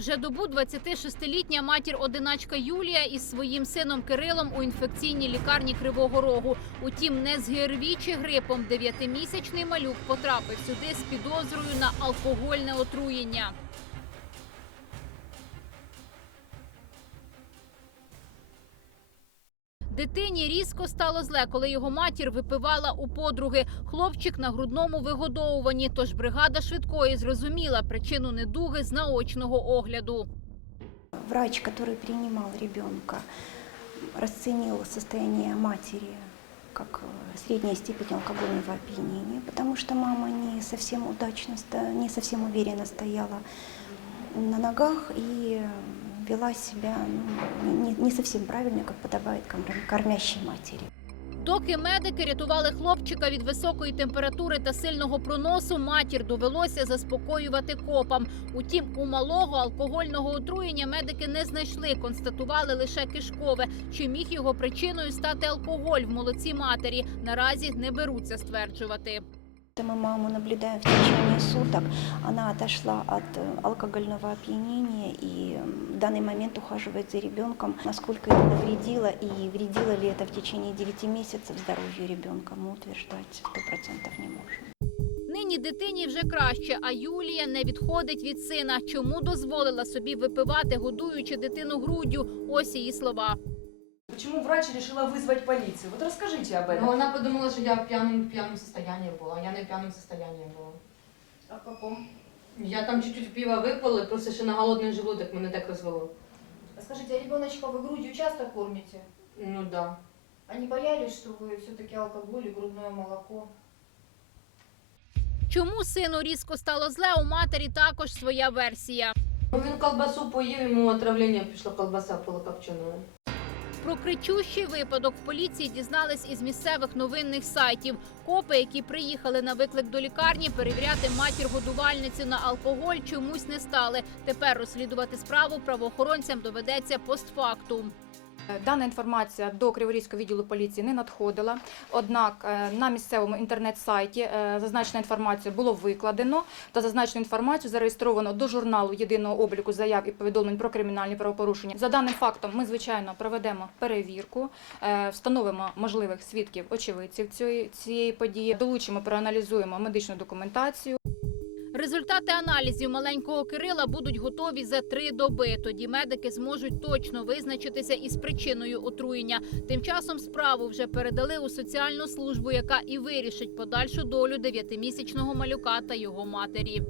Вже добу 26-літня матір-одиначка Юлія із своїм сином Кирилом у інфекційній лікарні Кривого Рогу. Утім, не з ГРВІ чи грипом дев'ятимісячний малюк потрапив сюди з підозрою на алкогольне отруєння. Дитині різко стало зле, коли його матір випивала у подруги. Хлопчик на грудному вигодовуванні. Тож бригада швидкої зрозуміла причину недуги з наочного огляду. Врач, который принимал ребенка, расценил состояние матери как э, средняя степень алкогольного опьянения, потому что мама не совсем удачно, не совсем уверенно стояла на ногах и вела себя ну, не, не совсем правильно, как подобает кор- кормящей матери. Доки медики рятували хлопчика від високої температури та сильного проносу, матір довелося заспокоювати копам. Утім, у малого алкогольного отруєння медики не знайшли, констатували лише кишкове. Чи міг його причиною стати алкоголь в молоці матері? Наразі не беруться стверджувати Это Мы маму наблюдаем в течение суток. Она отошла от э, алкогольного опьянения и м, в данный момент ухаживает за ребенком. Насколько это навредило и вредило ли это в течение 9 месяцев здоровью ребенка, мы утверждать 100% не можем. Нині дитині вже краще, а Юлія не відходить від сина. Чому дозволила собі випивати, годуючи дитину груддю? Ось її слова. Почему врач решила вызвать полицию? Вот расскажите об этом. Ну, она подумала, что я в пьяном, в пьяном состоянии была. Я не в пьяном состоянии была. А в каком? Я там чуть-чуть пива выпила, просто ще на голодний желудок мене так розвело. А Скажите, а ребеночка вы грудью часто кормите? Ну да. А не боялись, что вы все-таки алкоголь и грудное молоко? Чому сину різко стало зле? У матері також своя версія. Ну, він колбасу поїв, йому отравлення пішло, колбаса полукопченою. Про кричущий випадок в поліції дізнались із місцевих новинних сайтів. Копи, які приїхали на виклик до лікарні, перевіряти матір годувальницю на алкоголь чомусь не стали. Тепер розслідувати справу правоохоронцям доведеться постфактум. Дана інформація до Криворізького відділу поліції не надходила. Однак е, на місцевому інтернет-сайті е, зазначена інформація було викладено та зазначену інформацію зареєстровано до журналу єдиного обліку заяв і повідомлень про кримінальні правопорушення. За даним фактом, ми звичайно проведемо перевірку, е, встановимо можливих свідків очевидців цієї події, долучимо, проаналізуємо медичну документацію. Результати аналізів маленького Кирила будуть готові за три доби. Тоді медики зможуть точно визначитися із причиною отруєння. Тим часом справу вже передали у соціальну службу, яка і вирішить подальшу долю дев'ятимісячного малюка та його матері.